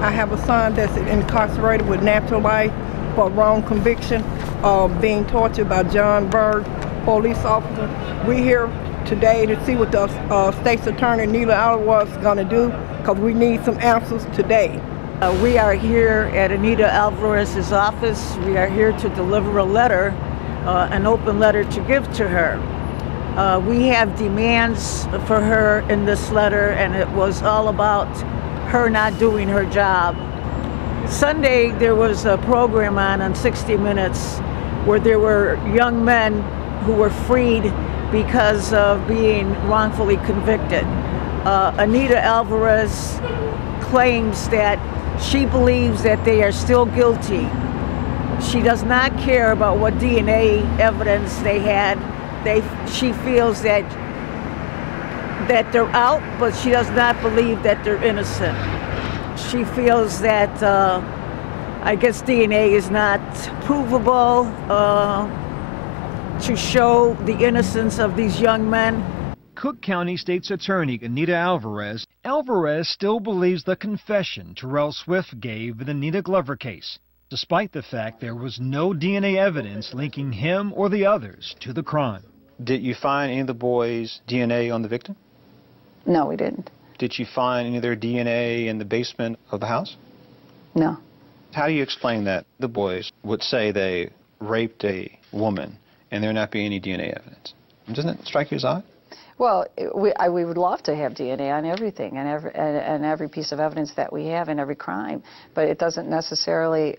I have a son that's incarcerated with natural life for wrong conviction of being tortured by John Berg, police officer. We're here today to see what the state's attorney, Anita Alvarez, is going to do, because we need some answers today. We are here at Anita Alvarez's office. We are here to deliver a letter, an open letter to give to her. We have demands for her in this letter, and it was all about her not doing her job. Sunday, there was a program on 60 Minutes where there were young men who were freed because of being wrongfully convicted. Anita Alvarez claims that she believes that they are still guilty. She does not care about what DNA evidence they had. She feels that they're out, but she does not believe that they're innocent. She feels that, I guess DNA is not provable to show the innocence of these young men. Cook County State's Attorney Anita Alvarez still believes the confession Terrell Swift gave in the Nina Glover case, despite the fact there was no DNA evidence linking him or the others to the crime. Did you find any of the boys' DNA on the victim? No, we didn't. Did you find any of their DNA in the basement of the house? No. How do you explain that the boys would say they raped a woman and there not be any DNA evidence? Doesn't it strike you as odd? Well, we would love to have DNA on everything and every piece of evidence that we have in every crime, but it doesn't necessarily,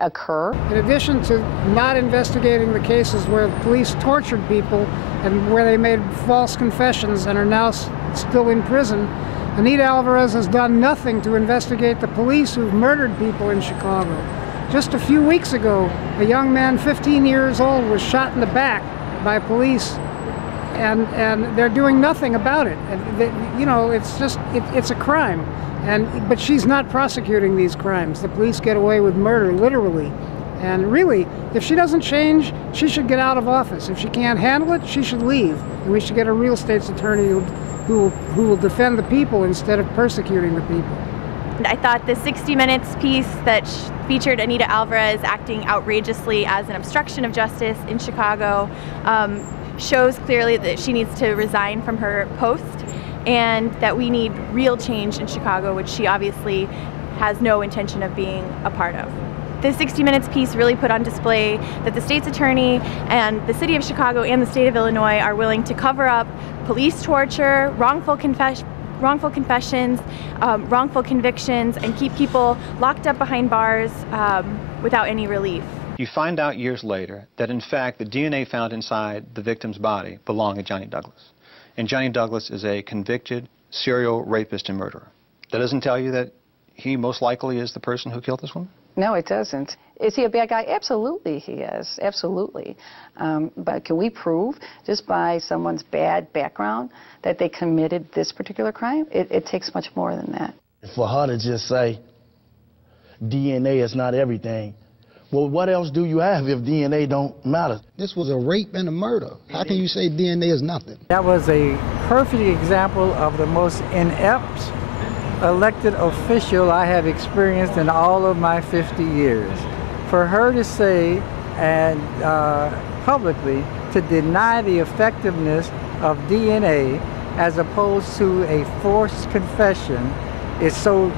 occur. In addition to not investigating the cases where the police tortured people and where they made false confessions and are now still in prison, Anita Alvarez has done nothing to investigate the police who've murdered people in Chicago. Just a few weeks ago, a young man, 15 years old, was shot in the back by police. And they're doing nothing about it. It's a crime. But she's not prosecuting these crimes. The police get away with murder, literally. And really, if she doesn't change, she should get out of office. If she can't handle it, she should leave. And we should get a real state's attorney who will defend the people instead of persecuting the people. I thought the 60 Minutes piece that featured Anita Alvarez acting outrageously as an obstruction of justice in Chicago shows clearly that she needs to resign from her post and that we need real change in Chicago, which she obviously has no intention of being a part of. The 60 Minutes piece really put on display that the state's attorney and the city of Chicago and the state of Illinois are willing to cover up police torture, wrongful confessions, wrongful convictions, and keep people locked up behind bars without any relief. You find out years later that, in fact, the DNA found inside the victim's body belonged to Johnny Douglas. And Johnny Douglas is a convicted serial rapist and murderer. That doesn't tell you that he most likely is the person who killed this woman? No, it doesn't. Is he a bad guy? Absolutely he is, absolutely. But can we prove, just by someone's bad background, that they committed this particular crime? It takes much more than that. For her to just say DNA is not everything, well, what else do you have if DNA don't matter? This was a rape and a murder. How can you say DNA is nothing? That was a perfect example of the most inept elected official I have experienced in all of my 50 years. For her to say, and publicly, to deny the effectiveness of DNA as opposed to a forced confession is so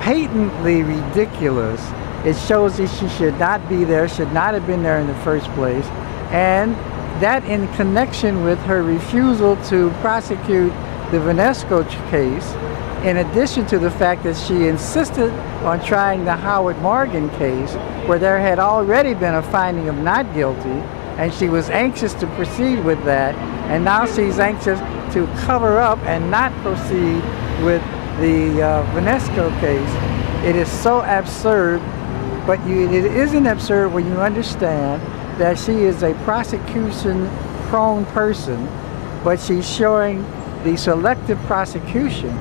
patently ridiculous. It shows that she should not be there, should not have been there in the first place, and that in connection with her refusal to prosecute the Vanesco case, in addition to the fact that she insisted on trying the Howard Morgan case, where there had already been a finding of not guilty, and she was anxious to proceed with that, and now she's anxious to cover up and not proceed with the Vanesco case. It is so absurd, but it isn't absurd when you understand that she is a prosecution-prone person, but she's showing the selective prosecution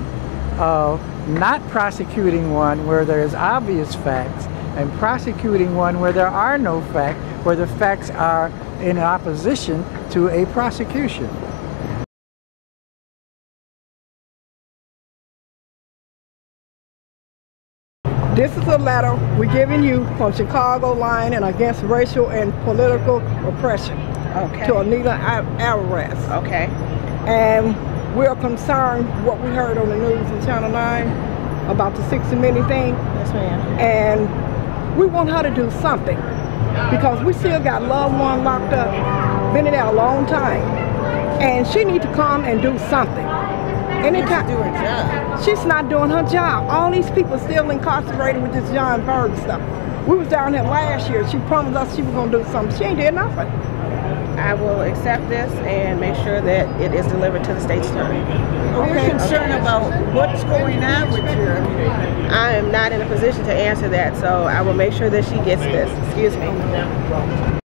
of not prosecuting one where there is obvious facts and prosecuting one where there are no facts, where the facts are in opposition to a prosecution. This is a letter we're giving you from Chicago Line and Against Racial and Political Oppression to Anita Alvarez. Okay. And we're concerned what we heard on the news on Channel 9 about the 60 Minutes thing. Yes, ma'am. And we want her to do something because we still got loved ones locked up, been in there a long time. And she needs to come and do something. Anytime. Do her job. She's not doing her job. All these people still incarcerated with this John Bird stuff. We was down here last year. She promised us she was going to do something. She ain't did nothing. I will accept this and make sure that it is delivered to the state's attorney. We're concerned about what's going on with her. I am not in a position to answer that, so I will make sure that she gets this. Excuse me.